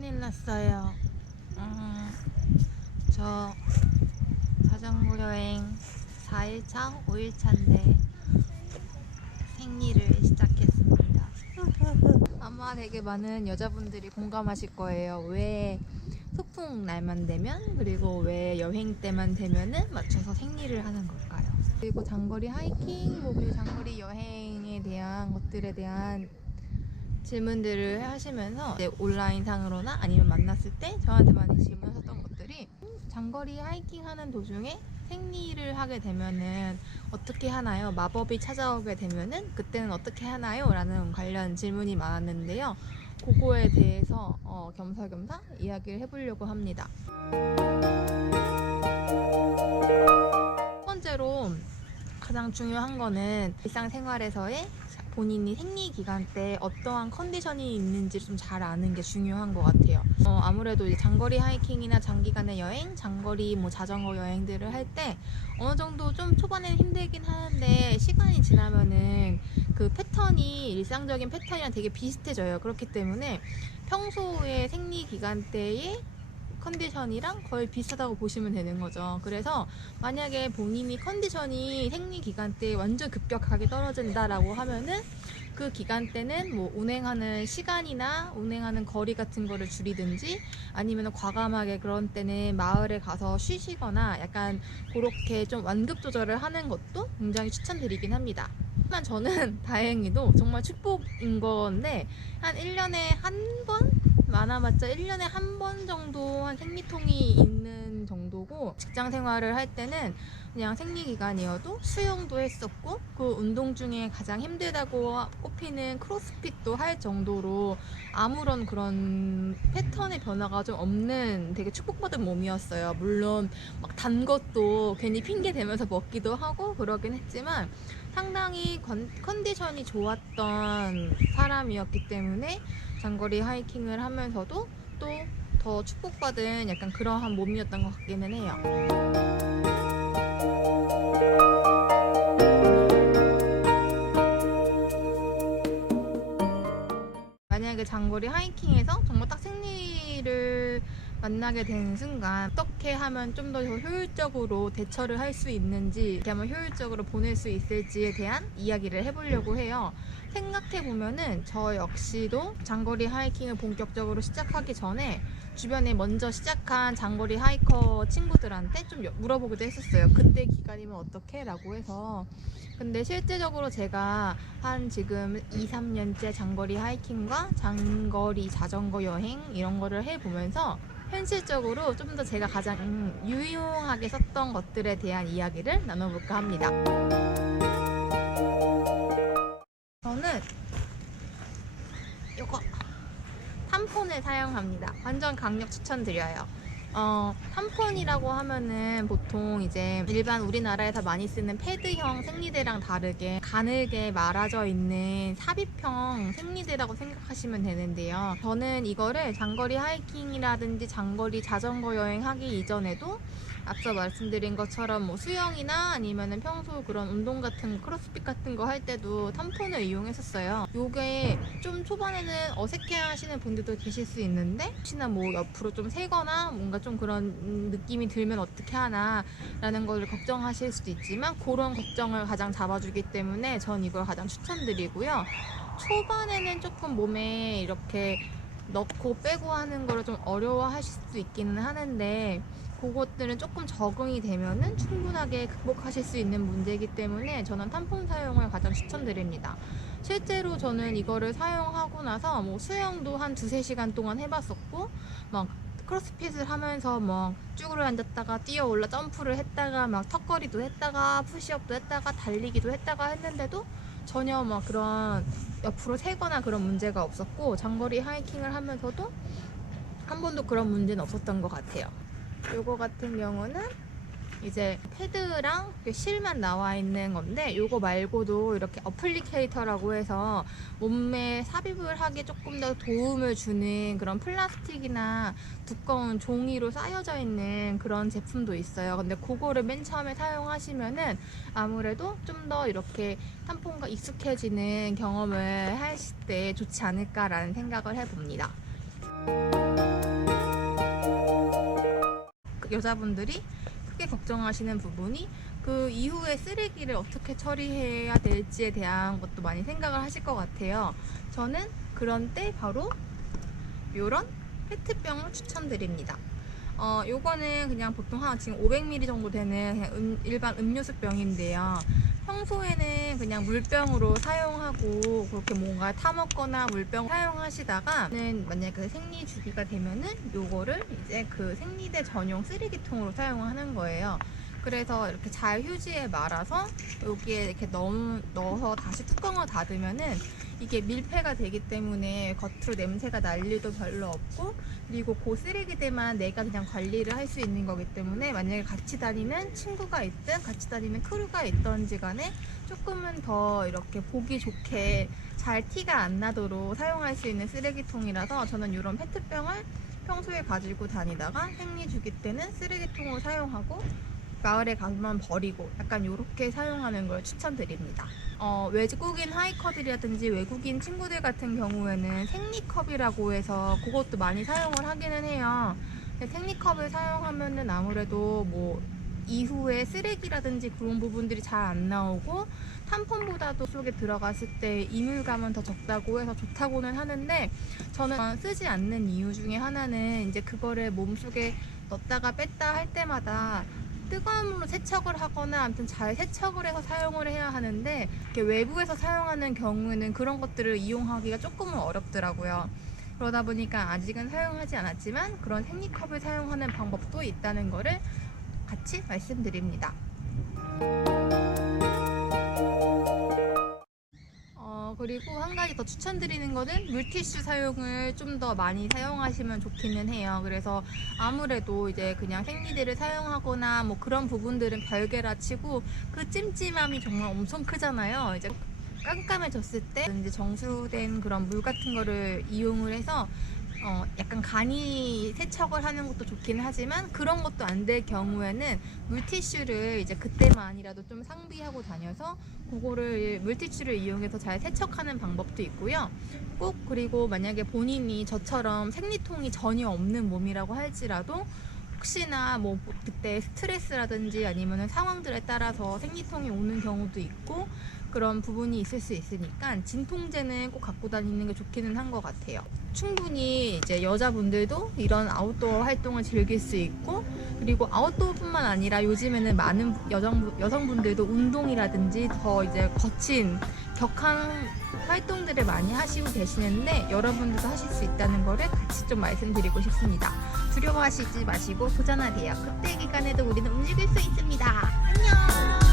큰일 났어요. 저 자전거 여행 4일차, 5일차인데 생리를 시작했습니다. 아마 되게 많은 여자분들이 공감하실 거예요. 왜 소풍 날만 되면, 그리고 왜 여행 때만 되면은 맞춰서 생리를 하는 걸까요? 그리고 장거리 하이킹, 그리고 장거리 여행에 대한 것들에 대한 질문들을 하시면서 온라인상으로나 아니면 만났을 때 저한테 많이 질문하셨던 것들이, 장거리 하이킹 하는 도중에 생리를 하게 되면은 어떻게 하나요? 마법이 찾아오게 되면은 그때는 어떻게 하나요? 라는 관련 질문이 많았는데요. 그거에 대해서 겸사겸사 이야기를 해보려고 합니다. 첫 번째로 가장 중요한 거는 일상생활에서의 본인이 생리 기간 때 어떠한 컨디션이 있는지 좀 잘 아는 게 중요한 것 같아요. 아무래도 이제 장거리 하이킹이나 장기간의 여행, 장거리 자전거 여행들을 할 때 어느 정도 좀 초반에는 힘들긴 하는데 시간이 지나면은 그 패턴이 일상적인 패턴이랑 되게 비슷해져요. 그렇기 때문에 평소의 생리 기간 때의 컨디션이랑 거의 비슷하다고 보시면 되는 거죠. 그래서 만약에 본인이 컨디션이 생리 기간 때 완전 급격하게 떨어진다라고 하면은 그 기간 때는 운행하는 시간이나 운행하는 거리 같은 거를 줄이든지, 아니면 과감하게 그런 때는 마을에 가서 쉬시거나 약간 그렇게 좀 완급 조절을 하는 것도 굉장히 추천드리긴 합니다. 하지만 저는 다행히도 정말 축복인 건데, 한 1년에 한 번? 많아봤자 1년에 한 번 정도 한 생리통이 있는 정도고, 직장 생활을 할 때는 그냥 생리기간이어도 수영도 했었고, 그 운동 중에 가장 힘들다고 꼽히는 크로스핏도 할 정도로 아무런 그런 패턴의 변화가 좀 없는 되게 축복받은 몸이었어요. 물론 막 단 것도 괜히 핑계 대면서 먹기도 하고 그러긴 했지만 상당히 컨디션이 좋았던 사람이었기 때문에 장거리 하이킹을 하면서도 또 더 축복받은 약간 그러한 몸이었던 것 같기는 해요. 만약에 장거리 하이킹에서 정말 딱 생리를 만나게 되는 순간 어떻게 하면 좀 더 효율적으로 대처를 할 수 있는지, 이렇게 하면 효율적으로 보낼 수 있을지에 대한 이야기를 해보려고 해요. 생각해보면은 저 역시도 장거리 하이킹을 본격적으로 시작하기 전에 주변에 먼저 시작한 장거리 하이커 친구들한테 좀 물어보기도 했었어요. 그때 기간이면 어떻게? 라고 해서. 근데 실제적으로 제가 한 지금 2, 3년째 장거리 하이킹과 장거리 자전거 여행 이런 거를 해보면서 현실적으로 좀 더 제가 가장 유용하게 썼던 것들에 대한 이야기를 나눠볼까 합니다. 저는 이거 탐폰을 사용합니다. 완전 강력 추천드려요. 탐폰이라고 하면은 보통 이제 일반 우리나라에서 많이 쓰는 패드형 생리대랑 다르게 가늘게 말아져 있는 삽입형 생리대라고 생각하시면 되는데요. 저는 이거를 장거리 하이킹이라든지 장거리 자전거 여행하기 이전에도 앞서 말씀드린 것처럼 수영이나 아니면은 평소 그런 운동 같은 크로스핏 같은 거 할 때도 탐폰을 이용했었어요. 요게 좀 초반에는 어색해 하시는 분들도 계실 수 있는데, 혹시나 옆으로 좀 세거나 뭔가 좀 그런 느낌이 들면 어떻게 하나 라는 걸 걱정하실 수도 있지만, 그런 걱정을 가장 잡아주기 때문에 전 이걸 가장 추천드리고요. 초반에는 조금 몸에 이렇게 넣고 빼고 하는 거를 좀 어려워하실 수도 있기는 하는데, 그것들은 조금 적응이 되면은 충분하게 극복하실 수 있는 문제이기 때문에 저는 탐폰 사용을 가장 추천드립니다. 실제로 저는 이거를 사용하고 나서 수영도 한 2~3시간 동안 해봤었고, 막 크로스핏을 하면서 막 쭈그려 앉았다가 뛰어 올라 점프를 했다가 막 턱걸이도 했다가 푸시업도 했다가 달리기도 했다가 했는데도 전혀 막 그런 옆으로 세거나 그런 문제가 없었고, 장거리 하이킹을 하면서도 한 번도 그런 문제는 없었던 것 같아요. 요거 같은 경우는 이제 패드랑 실만 나와 있는 건데, 요거 말고도 이렇게 어플리케이터라고 해서 몸에 삽입을 하기 조금 더 도움을 주는 그런 플라스틱이나 두꺼운 종이로 쌓여져 있는 그런 제품도 있어요. 근데 그거를 맨 처음에 사용하시면은 아무래도 좀 더 이렇게 탐폰과 익숙해지는 경험을 하실 때 좋지 않을까라는 생각을 해봅니다. 여자분들이 크게 걱정하시는 부분이 그 이후에 쓰레기를 어떻게 처리해야 될지에 대한 것도 많이 생각을 하실 것 같아요. 저는 그런 때 바로 요런 페트병을 추천드립니다. 요거는 그냥 보통 한 지금 500ml 정도 되는 그냥 일반 음료수 병인데요. 평소에는 그냥 물병으로 사용하고 그렇게 뭔가 타먹거나 물병 사용하시다가는 만약에 그 생리 주기가 되면은 요거를 이제 그 생리대 전용 쓰레기통으로 사용하는 거예요. 그래서 이렇게 잘 휴지에 말아서 여기에 이렇게 넣어서 다시 뚜껑을 닫으면은 이게 밀폐가 되기 때문에 겉으로 냄새가 날 일도 별로 없고, 그리고 그 쓰레기들만 내가 그냥 관리를 할 수 있는 거기 때문에 만약에 같이 다니는 친구가 있든 같이 다니는 크루가 있던지 간에 조금은 더 이렇게 보기 좋게 잘 티가 안 나도록 사용할 수 있는 쓰레기통이라서 저는 이런 페트병을 평소에 가지고 다니다가 생리 주기 때는 쓰레기통으로 사용하고 마을에 가면 버리고 약간 이렇게 사용하는 걸 추천드립니다. 외국인 하이커들이라든지 외국인 친구들 같은 경우에는 생리컵이라고 해서 그것도 많이 사용을 하기는 해요. 근데 생리컵을 사용하면은 아무래도 뭐 이후에 쓰레기라든지 그런 부분들이 잘 안 나오고 탐폰보다도 속에 들어갔을 때 이물감은 더 적다고 해서 좋다고는 하는데, 저는 쓰지 않는 이유 중에 하나는 이제 그거를 몸속에 넣었다가 뺐다 할 때마다 뜨거운 물로 세척을 하거나 아무튼 잘 세척을 해서 사용을 해야 하는데, 이렇게 외부에서 사용하는 경우에는 그런 것들을 이용하기가 조금은 어렵더라고요. 그러다 보니까 아직은 사용하지 않았지만 그런 생리컵을 사용하는 방법도 있다는 거를 같이 말씀드립니다. 그리고 한 가지 더 추천드리는 거는 물티슈 사용을 좀 더 많이 사용하시면 좋기는 해요. 그래서 아무래도 이제 그냥 생리대를 사용하거나 뭐 그런 부분들은 별개라 치고 그 찜찜함이 정말 엄청 크잖아요. 이제 깜깜해졌을 때 이제 정수된 그런 물 같은 거를 이용을 해서 약간 간이 세척을 하는 것도 좋긴 하지만 그런 것도 안 될 경우에는 물티슈를 이제 그때만이라도 좀 상비하고 다녀서 그거를 물티슈를 이용해서 잘 세척하는 방법도 있고요. 꼭 그리고 만약에 본인이 저처럼 생리통이 전혀 없는 몸이라고 할지라도 혹시나 뭐 그때 스트레스라든지 아니면 상황들에 따라서 생리통이 오는 경우도 있고 그런 부분이 있을 수 있으니까 진통제는 꼭 갖고 다니는 게 좋기는 한 것 같아요. 충분히 이제 여자분들도 이런 아웃도어 활동을 즐길 수 있고, 그리고 아웃도어뿐만 아니라 요즘에는 많은 여성분들도 운동이라든지 더 이제 거친 격한 활동들을 많이 하시고 계시는데 여러분들도 하실 수 있다는 거를 같이 좀 말씀드리고 싶습니다. 두려워하시지 마시고 도전하세요. 그때 기간에도 우리는 움직일 수 있습니다. 안녕.